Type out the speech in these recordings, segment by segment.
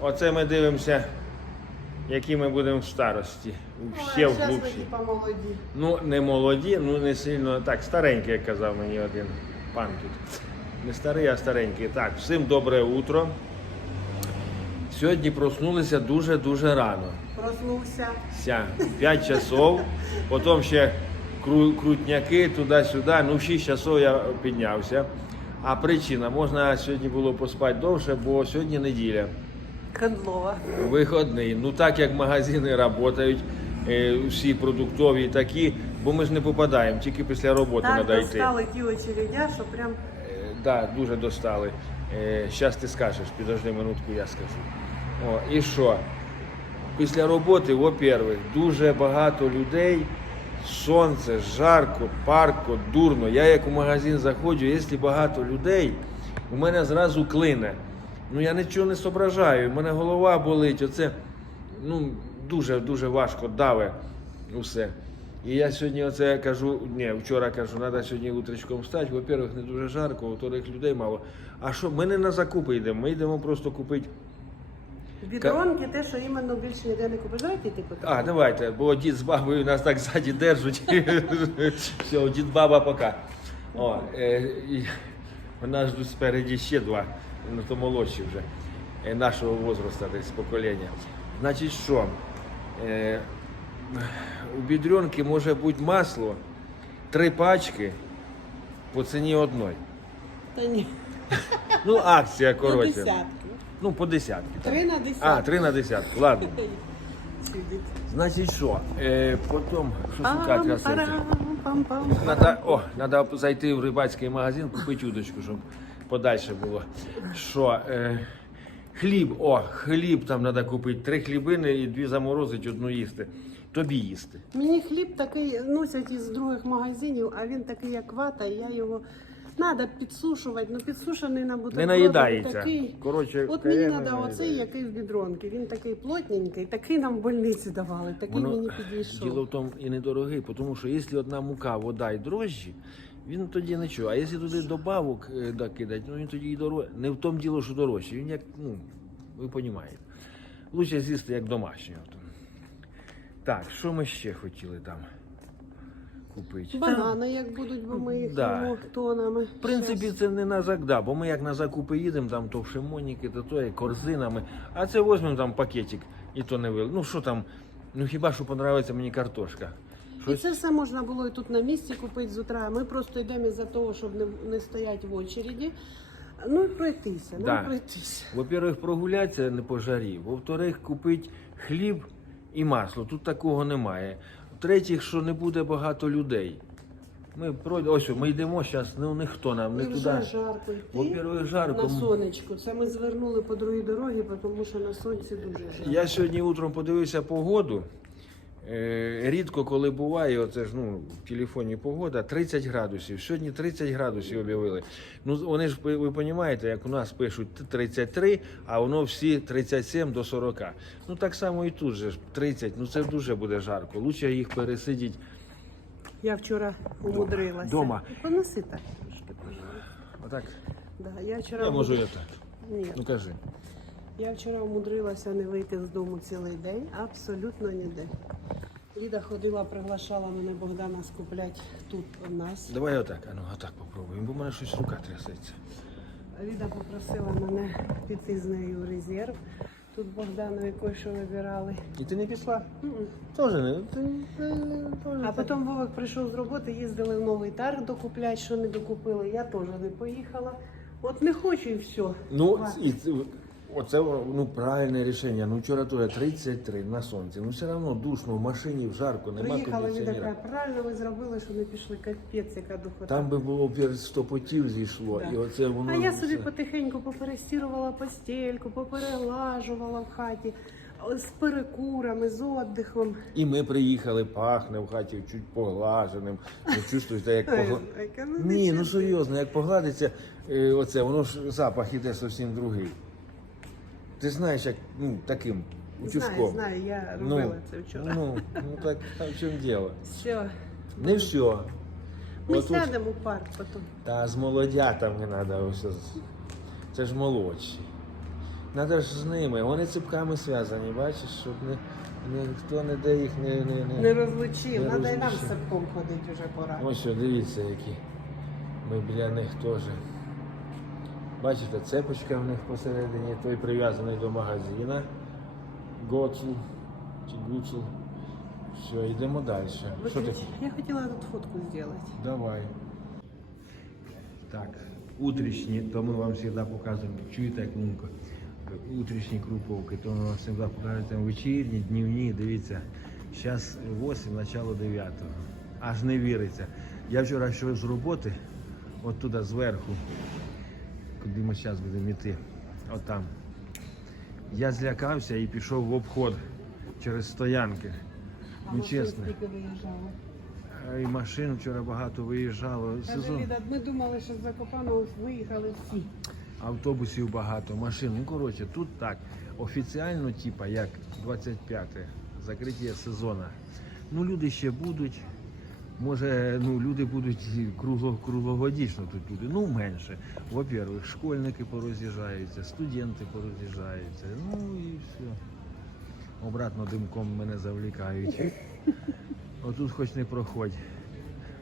Оце ми дивимося, які ми будемо в старості. Ще в глубші. Ну, не молоді, ну не сильно так, старенький, як казав мені один пан тут. Не старий, а старенький. Так, всім добре утро. Сьогодні проснулися дуже-дуже рано. Проснувся. Ся, 5 часов, потім ще кру- крутняки туди-сюди. Ну, в 6 часов я піднявся. А причина, можна сьогодні було поспати довше, бо сьогодні неділя. Кандлова. Виходний. Ну так як магазини працюють, е, всі продуктові такі, бо ми ж не попадаємо, тільки після роботи Так треба йти. достали ті очередя, що прям Е, Да, дуже достали. Зараз ти скажеш, підожди минутку, я скажу. О, і що? Після роботи, во-первых, дуже багато людей, сонце, жарко, парко, дурно. Я як у магазин заходжу, якщо багато людей, у мене зразу клине. Ну я нічого не зображаю, у мене голова болить. Оце ну, дуже дуже важко даве усе. І я сьогодні оце кажу, ні, вчора кажу, треба сьогодні утречком встати. Во-первых, не дуже жарко, во-вторых, людей мало. А що, ми не на закупи йдемо, ми йдемо просто купити. бідронки, те, що іменно більше ніде не купиш. Давайте типу. А, давайте, бо дід з бабою нас так ззаді держать. Все, дід баба пока. О, е, і у нас тут спереді ще два, ну то молодші вже, е, нашого возрасту, десь покоління. Значить, що? Е, у бідренки може бути масло, три пачки по ціні одної. Та ні. Ну, акція, коротше. Ну, по десятки. так. Три на десятки. А, три на десятку, ладно. Значить що, е, потім, що шукати красивці? Надо, о, надо зайти в рибацький магазин, купити удочку, щоб подальше було. Що, е, хліб, о, хліб там треба купити. Три хлібини і дві заморозить, одну їсти. Тобі їсти. Мені хліб такий носять із других магазинів, а він такий, як вата, і я його треба підсушувати. Ну підсушений на бутерброди Не наїдається. такий. Коротше, От мені треба оцей, який в бідронки. Він такий плотненький, такий нам в больниці давали, такий Воно мені підійшов. діло в тому і недорогий, тому що якщо одна мука, вода і дрожжі, він тоді нічого. А якщо туди добавок е, да, кидати, ну він тоді і дорожчий. Не в тому діло, що дорожчий. Він як, ну, ви розумієте. Лучше з'їсти як домашнього. Так, що ми ще хотіли там купити? Банани, як будуть, бо ми їх Да. їмо тонами. В принципі, це не на закда, бо ми як на закупи їдемо, там то в шимоніки, то то і корзинами. А це візьмемо там пакетик, і то не вил. Ну що там, ну хіба що подобається мені картошка. І Щось це все можна було і тут на місці купити з утра. Ми просто йдемо із-за того, щоб не, не стояти в очереді. Ну і пройтися, нам Да. пройтися. Во-первых, прогулятися не по жарі. Во-вторых, купити хліб і масло. Тут такого немає. В-третіх, що не буде багато людей. Ми пройдемо, ось ми йдемо зараз, ну ніхто нам не І туди. вже жарко йти Во-первых, жарко. на сонечку. Це ми звернули по другій дорогі, тому що на сонці дуже жарко. Я сьогодні утром подивився погоду. Е, Рідко коли буває, оце ж ну, в телефоні погода, 30 градусів. Сьогодні 30 градусів об'явили. Ну, вони ж, ви розумієте, як у нас пишуть 33, а воно всі 37 до 40. Ну так само і тут же ж 30, ну це дуже буде жарко. Лучше їх пересидіть. Я вчора умудрилася. Дома. Понеси так трошки, пожалуйста. Отак. Да, я вчора Я можу умудрилася- отак. Ні, Ну кажи. Я вчора умудрилася не вийти з дому цілий день, абсолютно ніде. Ліда ходила, приглашала мене Богдана скуплять тут у нас. Давай отак, а ну отак попробуємо, бо в мене щось рука трясеться. Ліда попросила мене піти з нею в резерв. Тут Богданові кое-що вибирали. І ти не пішла? Теж не. А потім Вовик прийшов з роботи, їздили в новий тарг докуплять, що не докупили. Я теж не поїхала. От не хочу і все. Ну, і оце ну, правильне рішення. Ну вчора теж 33 на сонці. Ну все одно душно, в машині жарко, нема Приїхала він така, кондиціонера. правильно ви зробили, що не пішли капець, яка духота. Там би було б 100 потів зійшло, Да. і оце воно. А я все. собі потихеньку поперестірувала постельку, поперелажувала в хаті з перекурами, з віддихом. І ми приїхали, пахне в хаті чуть поглаженим. Ну чувствуєте, як погла... Яка, ну, Ні, ну серйозно, як погладиться, е, оце, воно ж запах іде зовсім другий. Ти знаєш, як ну, таким утюжком. Знаю, знаю, я робила це вчора. Ну, ну так а в чому діло? Все. Не все. Ми Отут- сядемо в парк потім. Та з молодятами треба. Це ж молодші. Треба ж з ними. Вони ципками зв'язані, бачиш, щоб не, ніхто не де їх не. не, не... Не розлучив, треба і нам розлучив. сапком ходити вже пора. Ось що, дивіться, які. Ми біля них теж. Бачите, цепочка в них посередині, той прив'язаний до магазина. Гоцул чи гуцул. Все, йдемо далі. Що ти? Я хотіла тут фотку зробити. Давай. Так, утрішні, то ми вам завжди показуємо. Чуєте, як мумка? Утрішні круповки, то ми вам завжди там вечірні, днівні, дивіться. Зараз 8, начало 9. Аж не віриться. Я вчора йшов з роботи, от туди зверху, куди ми зараз будемо йти, от там. Я злякався і пішов в обход через стоянки. Ну чесно. І машин вчора багато виїжджало. Сезон. Ми думали, що з Закопаного виїхали всі. Автобусів багато, машин. Ну, коротше, тут так. Офіціально, типа, як 25-те, закриття сезону. Ну, люди ще будуть. Може, ну, люди будуть кругло, круглогодічно тут люди. Ну, менше. Во-первых, школьники пороз'їжджаються, студенти пороз'їжджаються. Ну і все. Обратно димком мене завлікають. Отут хоч не проходь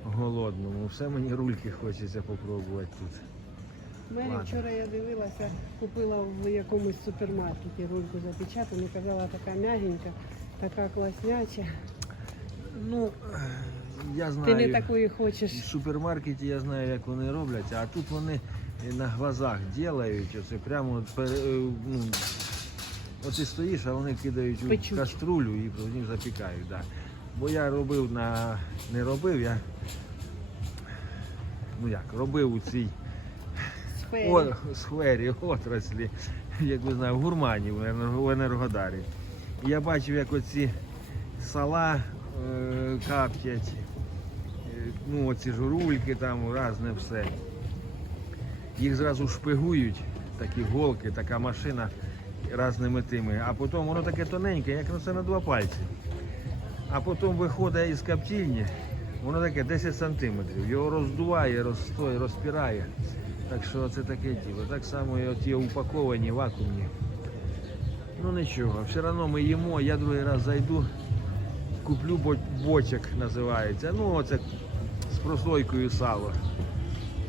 голодному. Все мені рульки хочеться попробувати тут. Мері Ладно. вчора я дивилася, купила в якомусь супермаркеті рульку запечатану, казала така м'ягенька, така класняча. Ну, я Ти не такої хочеш. В супермаркеті я знаю, як вони роблять, а тут вони на глазах ділають, оце прямо пере, е, ну, от ти стоїш, а вони кидають у Печуть. каструлю і потім запікають. Да. Бо я робив на. не робив, я. Ну як, робив у цій Сфері. о, сфері, отраслі, як ви знаєте, в Енерго- в Енергодарі. Я бачив, як оці сала е, каптять, ну оці ж рульки там, разне все. Їх зразу шпигують, такі голки, така машина разними тими. А потім воно таке тоненьке, як ну, це на два пальці. А потім виходить із коптильні, воно таке 10 сантиметрів. Його роздуває, розстой, розпирає. Так що це таке діло. Так само і от є упаковані, вакуумні. Ну нічого, все одно ми їмо, я другий раз зайду, куплю бочок, називається. Ну, оце з прослойкою сало.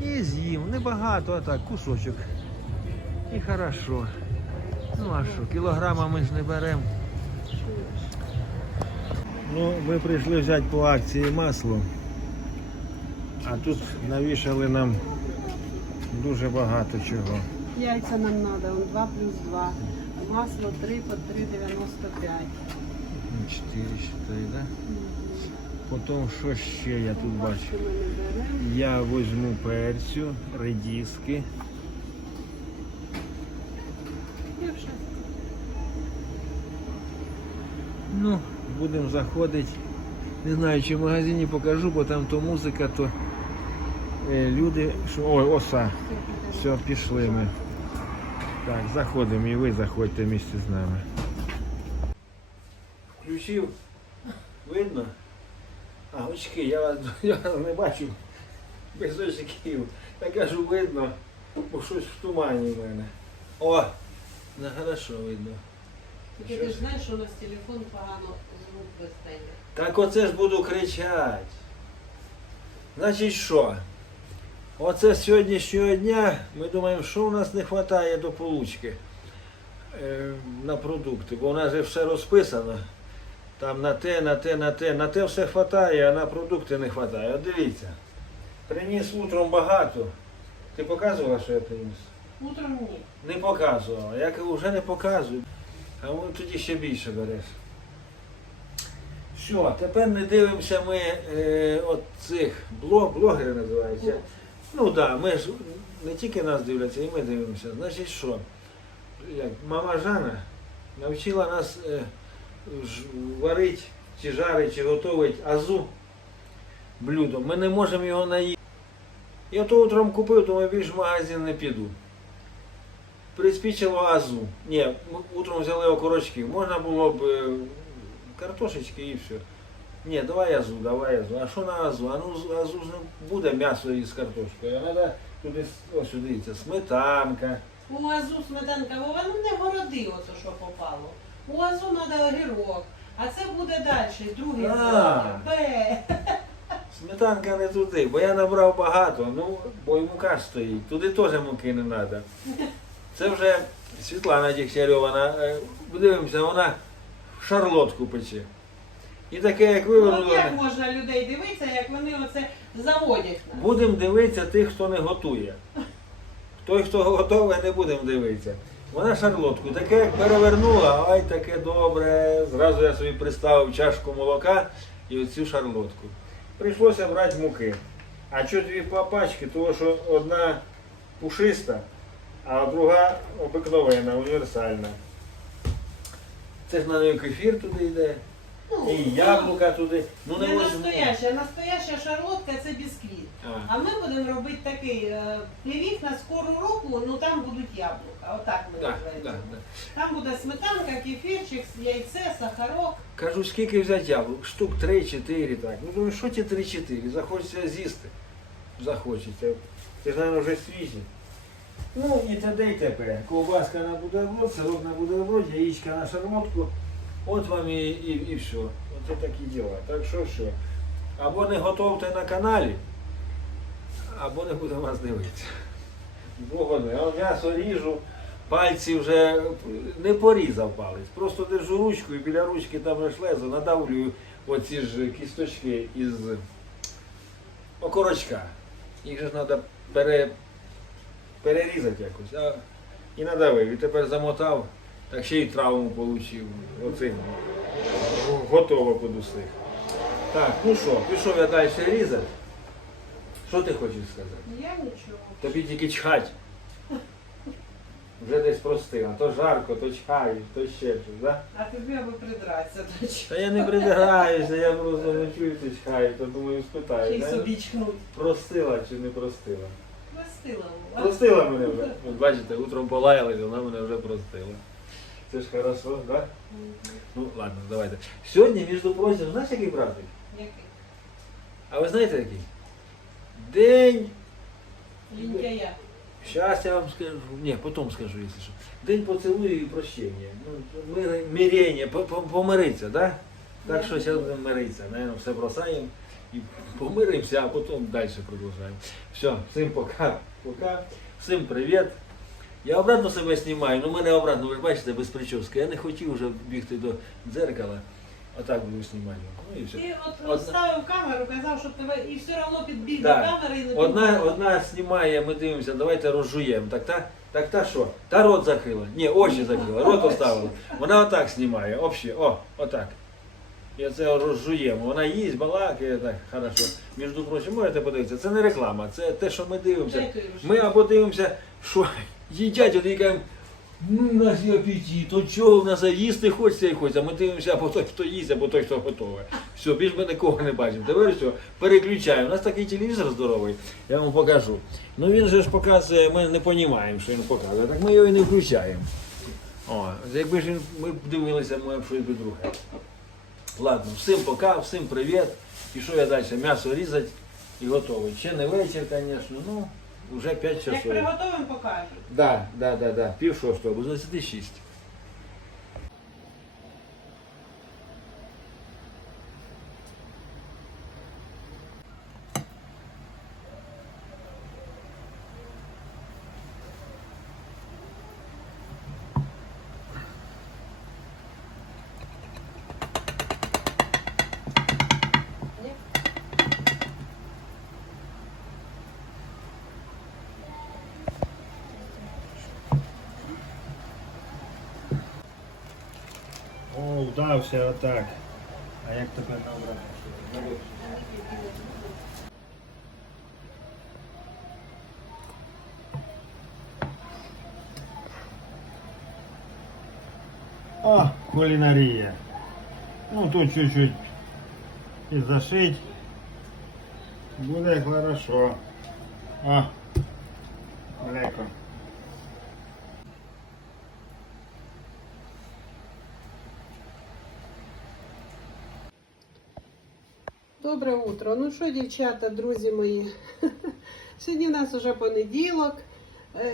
І з'їм. Небагато, а так, кусочок. І хорошо. Ну а що, кілограма ми ж не беремо. Ну, ми прийшли взяти по акції масло. А тут навішали нам дуже багато чого. Яйця нам треба, 2 плюс 2. Масло 3 по 3,95. 4, 4, да? Потім що ще я тут бачу? Я візьму перцю, вже Ну, будемо заходити. Не знаю, чи в магазині покажу, бо там то музика, то е, люди. Ой, оса. Все, пішли ми. Так, заходимо і ви заходьте місце з нами. Включив. Видно? А, очки, я вас, я вас не бачу без очків. Я кажу, видно, бо щось в тумані в мене. О! Ну, хорошо видно. Ти ж знаєш, що у нас телефон погано звук вистає. Так оце ж буду кричати. Значить що? Оце з сьогоднішнього дня ми думаємо, що у нас не вистачає до получки е, на продукти, бо у нас же все розписано. Там на те, на те, на те, на те все вистачає, а на продукти не вистачає. От дивіться. Приніс утром багато. Ти показувала, що я приніс? Утром ні. Не показувала. Я кажу, вже не показую. А воно тоді ще більше береш. Що, тепер не дивимося ми е, от цих блог, блогери називаються. Ну так, да, ми ж не тільки нас дивляться, і ми дивимося. Значить що? Як мама Жана навчила нас е, ж, варити, чи жарити, чи готувати азу блюдом. Ми не можемо його наїсти. Я то утром купив, то більше в магазин не піду. Приспічило азу. Ні, утром взяли окорочки. Можна було б е, картошечки і все. Ні, давай азу, давай азу. А що на азу? А ну азу не буде м'ясо із картошкою. А треба туди, ось сюди, сметанка, У азу сметанка, Вова, ну не городи ото, що попало. У азу треба огірок, а це буде далі, другий А. блок. Бе. Сметанка не туди, бо я набрав багато, ну, бо і мука стоїть. Туди теж муки не треба. Це вже Світлана Дігтярьова, на- е, подивимося, вона шарлотку пече. І таке, як Ну, вивернули. як можна людей дивитися, як вони оце заводять нас? Будемо дивитися тих, хто не готує. Той, хто готовий, не будемо дивитися. Вона шарлотку таке як перевернула, ай таке добре. Зразу я собі представив чашку молока і оцю шарлотку. Прийшлося брати муки. А що дві пачки? Тому що одна пушиста, а друга обикновена, універсальна. Це ж на неї кефір туди йде, Ну, і яблука туди. Ну не не возьму. настояща. Настояща шарлотка це бісквіт. А. Ми будемо робити такий е, на скору руку, ну там будуть яблука. Отак ми Так, називаємо. так, так. Там буде сметанка, кефірчик, яйце, сахарок. Кажу, скільки взяти яблук? Штук 3-4 так. Ну думаю, що ті 3-4? Захочеться з'їсти. Захочеться. Ти ж, мабуть, вже свіжі. Ну і тоді й тепер. Ковбаска на бутерброд, сирок на бутерброд, яєчка на шармотку. От вам і, і, і все. Оце такі діла. Так що що? Або не готовте на каналі, або не будемо вас дивитися. Бог одне. Я м'ясо ріжу, пальці вже не порізав палець. Просто держу ручку і біля ручки там же надавлюю оці ж кісточки із окорочка. Їх же ж треба пере, перерізати якось. А, і надавив. І тепер замотав, так ще й травму отримав. Оцим. Готово под. Так, ну що, пішов я далі різати. Що ти хочеш сказати? Я нічого. Тобі тільки чхать. Вже десь простила. То жарко, то чхають, то ще щось, да? А тобі аби придратися до чого. Та я не придираюся, я просто не чую, ти чхають, то думаю, спитаю. Да? собі чхнуть. Простила чи не простила? Простила. Вова. Простила мене вже. От бачите, утром полаяли, вона мене вже простила. Це ж хорошо, да? Ну ладно, давайте. Сьогодні, між прочим, знаєш який праздник? Який? А ви знаєте який? День Лінтяя. Сейчас я вам скажу, не, потом скажу, если что. День поцілую і прощення. Ну, мир, мирення, по- по- помириться, да? Так що зараз будемо миритися. Наверное, все бросаємо і помиримося, а потім далі продовжуємо. Все, всім пока, пока, всім привіт. Я обратно себе знімаю, ну мене обратно, ви ж бачите, без прически. Я не хотів вже бігти до дзеркала, а так буду знімати. Ну і все. Ти от Одна- ставив камеру, казав, що тебе і все одно підбіг Да. до камери і не Одна, одна знімає, ми дивимося, давайте розжуємо. Так та, так та що? Та рот закрила. Ні, очі закрила, рот оставила. Вона отак знімає, обще, о, отак. І це розжуємо. Вона їсть, балакає, так, хорошо. Між прочим, можете подивитися, це не реклама, це те, що ми дивимося. Ми або дивимося, що їдять, от і кажемо, ну, у нас є апетит, то чого в нас їсти хочеться і хочеться. Ми дивимося або той, хто їсть, або той, хто готовий. Все, більш ми нікого не бачимо. Тепер все, переключаємо. У нас такий телевізор здоровий, я вам покажу. Ну він же ж показує, ми не розуміємо, що він показує, так ми його і не включаємо. О, якби ж він, ми дивилися, ми б щось би друге. Ладно, всім пока, всім привіт. Пішов я далі м'ясо різати і готовий. Ще не вечір, звісно, ну вже 5 Як часов. приготовим, покажу. Да, да, да, да. Пів шостого, бо 26. О, вдався отак. А як тепер набрати? О, кулінарія. Ну тут чуть-чуть і зашить. Буде хорошо. О, далеко. Добре утро. Ну що, дівчата, друзі мої? Сьогодні у нас уже понеділок.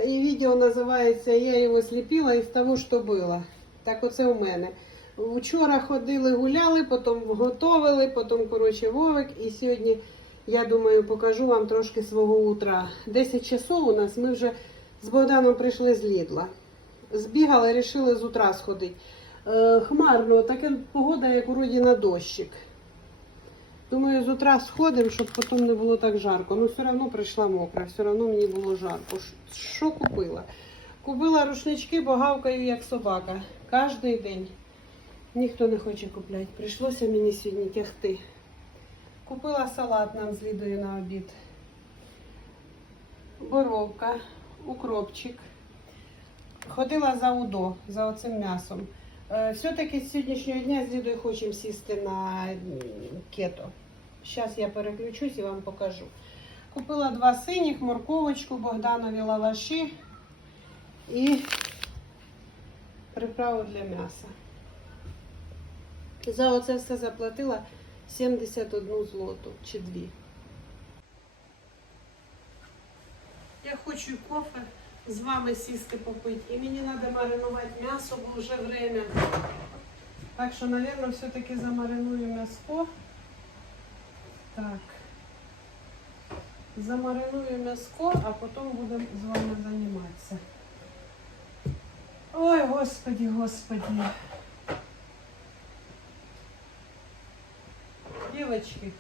І відео називається Я його сліпила із того, що було. Так оце у мене. Вчора ходили, гуляли, потім готовили, потім, коротше, Вовик. І сьогодні, я думаю, покажу вам трошки свого утра. 10 часов у нас ми вже з Богданом прийшли з Лідла. Збігали, вирішили з утра сходити. Е, хмарно, така погода, як вроді на дощик. Думаю, з утра сходимо, щоб потім не було так жарко. Ну, все одно прийшла мокра, все одно мені було жарко. Що купила? Купила рушнички, бо гавкаю як собака. Кожний день. Ніхто не хоче купляти. Прийшлося мені сьогодні тягти. Купила салат нам з Лідою на обід. Боровка, укропчик. Ходила за УДО, за оцим м'ясом. Е, Все-таки з сьогоднішнього дня з Лідою хочемо сісти на кето. Зараз я переключусь і вам покажу. Купила два синіх, морковочку, Богданові лаваші і приправу для м'яса. За оце все заплатила 71 злоту чи дві. Я хочу кофе з вами сісти попити. І мені треба маринувати м'ясо, бо вже время. Так що, мабуть, все-таки замариную м'яско. Так. Замариную м'яско, а потім будемо з вами займатися. Ой, господи, господи. Дівочки,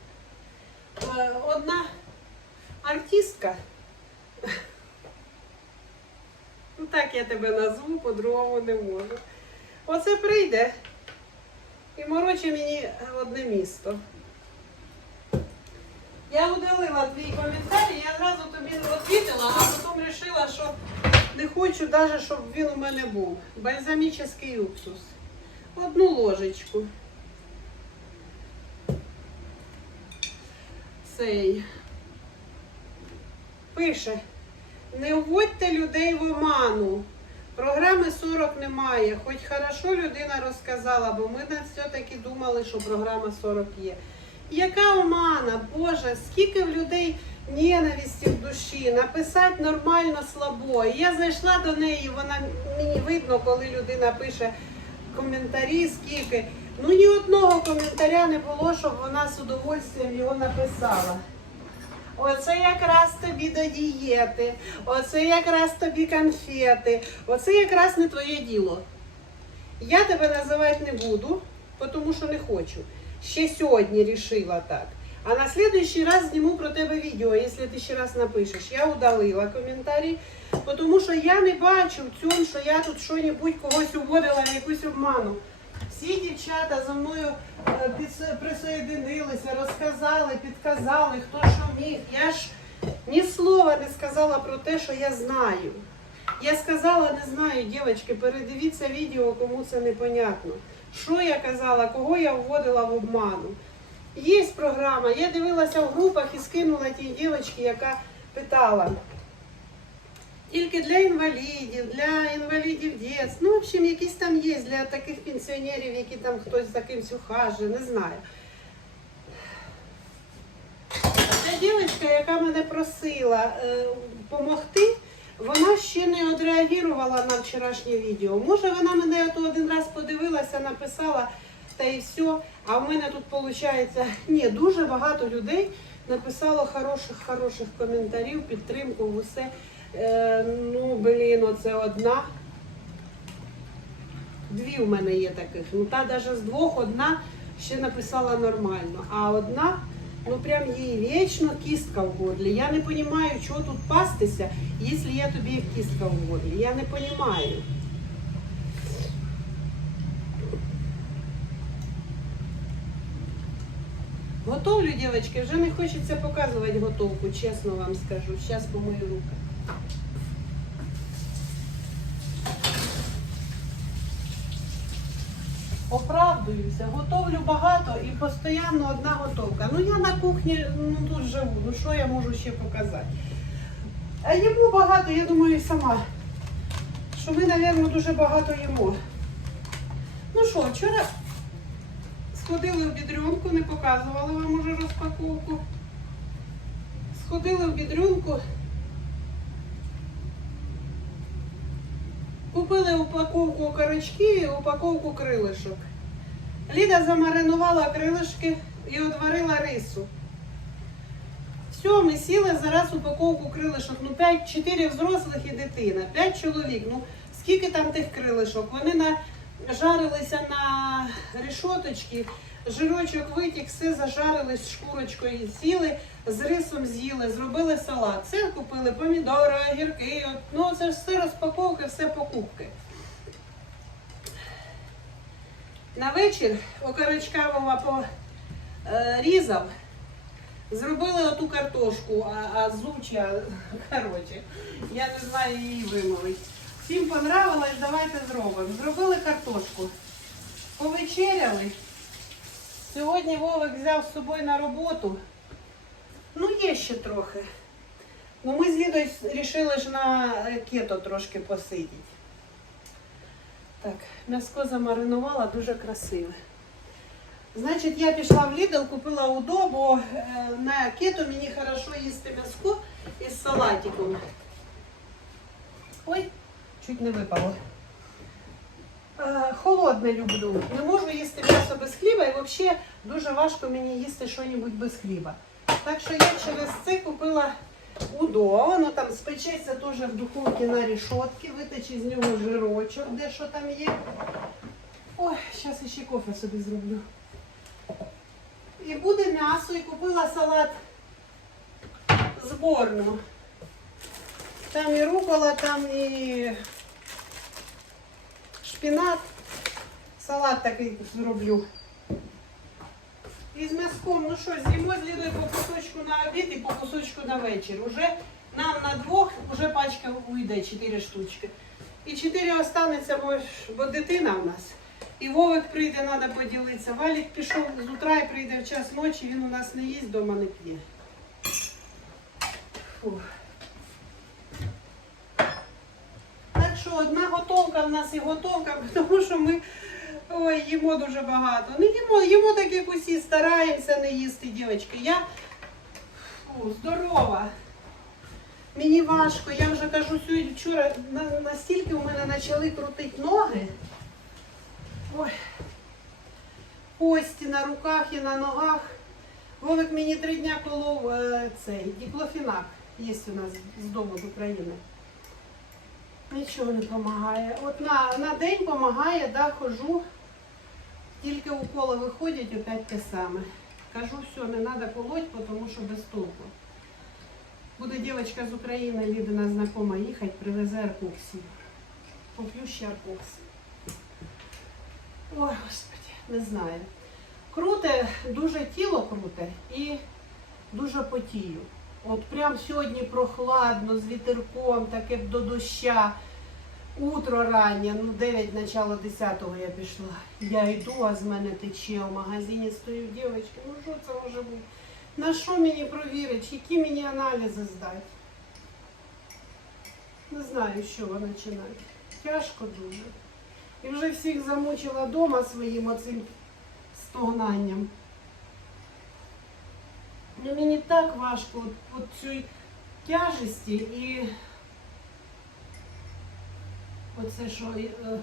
е, одна артистка. Ну так я тебе назву, по-другому не можу. Оце прийде і мороче мені одне місто. Я удалила твій коментар, я одразу тобі відповіла, а потім вирішила, що не хочу навіть, щоб він у мене був. Бальзамічний уксус. Одну ложечку. Цей. Пише. Не вводьте людей в оману. Програми 40 немає. Хоч хорошо людина розказала, бо ми все-таки думали, що програма 40 є. Яка омана, Боже, скільки в людей ненависті в душі, написати нормально слабо. І я зайшла до неї, вона мені видно, коли людина пише коментарі, скільки. Ну ні одного коментаря не було, щоб вона з удовольствием його написала. Оце якраз тобі до дієти, оце якраз тобі конфети, оце якраз не твоє діло. Я тебе називати не буду, тому що не хочу. Ще сьогодні рішила так. А на следующий раз зніму про тебе відео, якщо ти ще раз напишеш. Я удалила коментарі, тому що я не бачу в цьому, що я тут що-небудь когось уводила якусь обману. Всі дівчата за мною е, присоєдинилися, розказали, підказали, хто що міг. Я ж ні слова не сказала про те, що я знаю. Я сказала, не знаю, дівчатки, передивіться відео, кому це непонятно. Що я казала, кого я вводила в обману. Є програма, я дивилася в групах і скинула тій дівчинці, яка питала. Тільки для інвалідів, для інвалідів дітства. Ну, в общем, якісь там є для таких пенсіонерів, які там хтось за кимсь ухаже, не знаю. Ця дівчинка, яка мене просила е, допомогти, вона ще не відреагувала на вчорашнє відео. Може, вона мене один раз подивилася, написала та і все. А в мене тут виходить, ні, дуже багато людей написало хороших, хороших коментарів, підтримку усе. Е, ну, блін, оце одна. Дві в мене є таких. Ну, та навіть з двох одна ще написала нормально. А одна, ну прям їй вічно кістка в горлі. Я не розумію, чого тут пастися, якщо я тобі кістка в горлі. Я не розумію. Готовлю, дівчатки, вже не хочеться показувати готовку, чесно вам скажу. Зараз помию руки. Оправдуюся, готовлю багато і постійно одна готовка. Ну я на кухні ну, тут живу, ну що я можу ще показати? А їмо багато, я думаю, сама. Що ми, мабуть, дуже багато їмо. Ну що, вчора сходили в бідрюнку, не показувала вам уже розпаковку. Сходили в бідрюнку. Купили упаковку корочки і упаковку крилишок. Ліда замаринувала крилишки і одварила рису. Все, ми сіли зараз упаковку крилишок. Ну, 5, 4 взрослих і дитина, 5 чоловік. Ну, скільки там тих крилишок? Вони на, жарилися на решоточки, жирочок витік, все зажарили з шкурочкою, сіли, з рисом з'їли, зробили салат. Це купили помідори, огірки. Ну, це ж все розпаковки, все покупки. На вечір окорочка Вова порізав. Зробили оту картошку, а, а зуча, коротше, я не знаю її вимовити. Всім понравилось, давайте зробимо. Зробили картошку. Повечеряли. Сьогодні Вовик взяв з собою на роботу. Ну, є ще трохи. Ну, ми з Лідою вирішили ж на кето трошки посидіти. Так, м'яско замаринувала, дуже красиве. Значить, я пішла в Lidl, купила удо, бо е, на кето мені хорошо їсти м'яско із салатиком. Ой, чуть не випало. Е, холодне люблю. Не можу їсти м'ясо без хліба і взагалі дуже важко мені їсти щось без хліба. Так що я через це купила удо. Воно там спечеться теж в духовці на рішотки, витече з нього жирочок, де що там є. Ой, зараз ще кофе собі зроблю. І буде м'ясо, і купила салат зборну. Там і рукола, там і шпінат. Салат такий зроблю. І з м'язком, ну що, з'їмо з Лідою по кусочку на обід і по кусочку на вечір. Уже нам на двох вже пачка уйде, 4 штучки. І 4 останеться, бо, бо дитина в нас. І Вовик прийде, треба поділитися. Валік пішов з утра і прийде в час ночі, він у нас не їсть, вдома не п'є. Фух. Так що одна готовка в нас і готовка, тому що ми ой, їмо дуже багато. Не їмо, їмо так як усі, стараємося не їсти, дівчатки. Я фу, здорова. Мені важко, я вже кажу сьогодні вчора, настільки у мене почали крутити ноги. Ой. Кості на руках і на ногах. Вовик мені три дня колов е, цей діклофінак. Є у нас з дому з України. Нічого не допомагає. От на, на день допомагає, да, хожу. Тільки уколи виходять, опять те саме. Кажу, все, не треба колоть, тому що без толку. Буде дівчинка з України, Лідина знакома їхати, привезе аркоксію. Поп'ю ще аркоксію. Ой, господи, не знаю. Круте, дуже тіло круте і дуже потію. От прям сьогодні прохладно, з вітерком, таке до доща. Утро раннє, ну 9, начало 10-го я пішла. Я йду, а з мене тече в магазині стою, дівчатки, ну що це може бути? На що мені провірити, які мені аналізи здати? Не знаю, з чого починати. Тяжко дуже. І вже всіх замучила вдома своїм оцим стогнанням. Ну, мені так важко от, от цієї тяжесті і оце що е,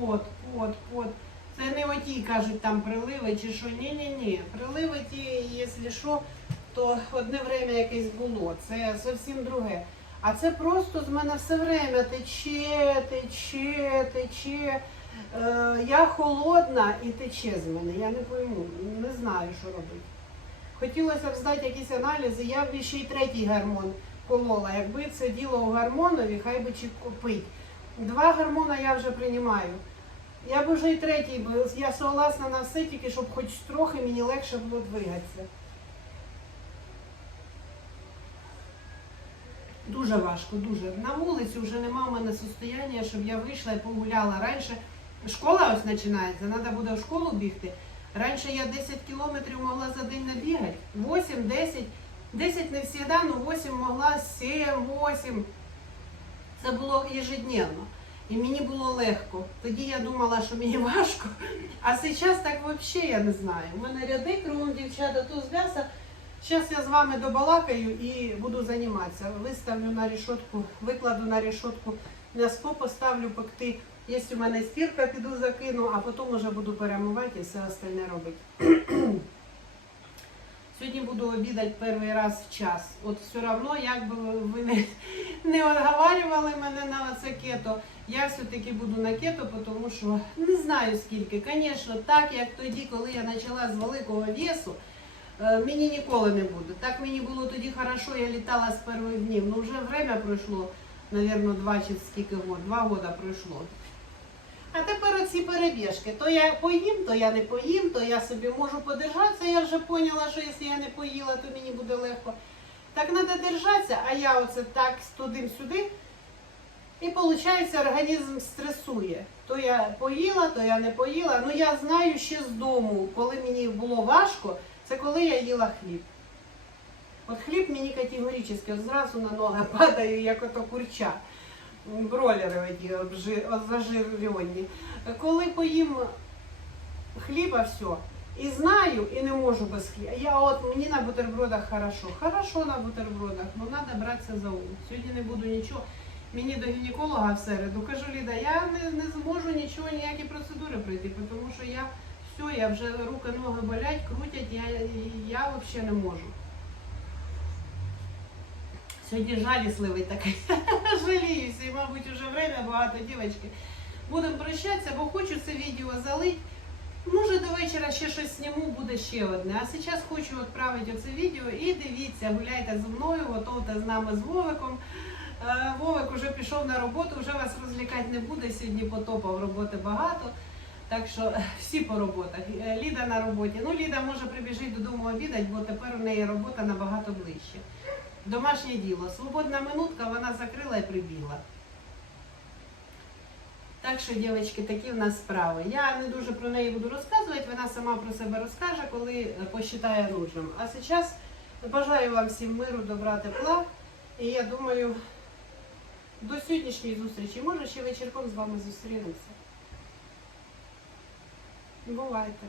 пот, пот, пот. Це не оті кажуть там приливи чи що. Ні-ні-ні. Приливи ті, якщо що, то одне время якесь було. Це зовсім друге. А це просто з мене все время тече, тече, тече. Е, я холодна і тече з мене. Я не пойму, не знаю, що робити. Хотілося б здати якісь аналізи, я б ще й третій гормон колола. Якби це діло у гормонові, хай би чи купить. Два гормони я вже приймаю. Я б вже і третій, бо я согласна на все, тільки щоб хоч трохи мені легше було двигатися. Дуже важко, дуже. На вулиці вже нема в мене состояння, щоб я вийшла і погуляла. Раніше школа ось починається, треба буде в школу бігти. Раніше я 10 кілометрів могла за день набігати. 8, 10. 10 не завжди, але 8 могла, 7, 8. Це було ежедневно. І мені було легко. Тоді я думала, що мені важко. А зараз так взагалі я не знаю. У мене ряди кругом дівчата, то з Зараз я з вами добалакаю і буду займатися. Виставлю на решетку, викладу на решетку м'яско, поставлю пекти. Є у мене стірка, піду закину, а потім вже буду перемивати і все остальне робити. Сьогодні буду обідати перший раз в час. От все одно, як би ви не, не отговарювали мене на це кето, я все-таки буду на кето, тому що не знаю скільки. Звісно, так як тоді, коли я почала з великого весу, е, мені ніколи не буде. Так мені було тоді хорошо, я літала з перших днів. Ну вже время пройшло, мабуть, два чи скільки год, два года пройшло. А тепер оці перебіжки. То я поїм, то я не поїм, то я собі можу подержатися. Я вже поняла, що якщо я не поїла, то мені буде легко. Так треба держатися, а я оце так туди-сюди. І виходить, організм стресує. То я поїла, то я не поїла. Ну я знаю ще з дому, коли мені було важко, це коли я їла хліб. От хліб мені категорично, зразу на ноги падаю, як ото курча. Бролери оті обжи- о, зажирені. Коли поїм хліба, все. І знаю, і не можу без хліба. Я от мені на бутербродах хорошо. Хорошо на бутербродах, ну треба братися за ум. Сьогодні не буду нічого. Мені до гінеколога в середу кажу, Ліда, я не, не зможу нічого, ніякі процедури пройти, тому що я все, я вже руки, ноги болять, крутять, я, я взагалі не можу. Сьогодні жалісливий такий. Жаліюся, і, мабуть, вже время багато дівчатки. Будемо прощатися, бо хочу це відео залити. Може до вечора ще щось зніму, буде ще одне. А зараз хочу відправити оце відео і дивіться, гуляйте зі мною, готовте з нами з Вовиком. Е, Вовик вже пішов на роботу, вже вас розлікати не буде. Сьогодні потопав роботи багато. Так що всі по роботах. Е, Ліда на роботі. Ну, Ліда може прибіжить додому обідати, бо тепер у неї робота набагато ближче. Домашнє діло. Свободна минутка, вона закрила і прибігла. Так що, дівчатки, такі в нас справи. Я не дуже про неї буду розказувати, вона сама про себе розкаже, коли посчитає нужним. А зараз бажаю вам всім миру, добра, тепла. І я думаю, до сьогоднішньої зустрічі. Може, ще вечірком з вами зустрінемося. Бувайте.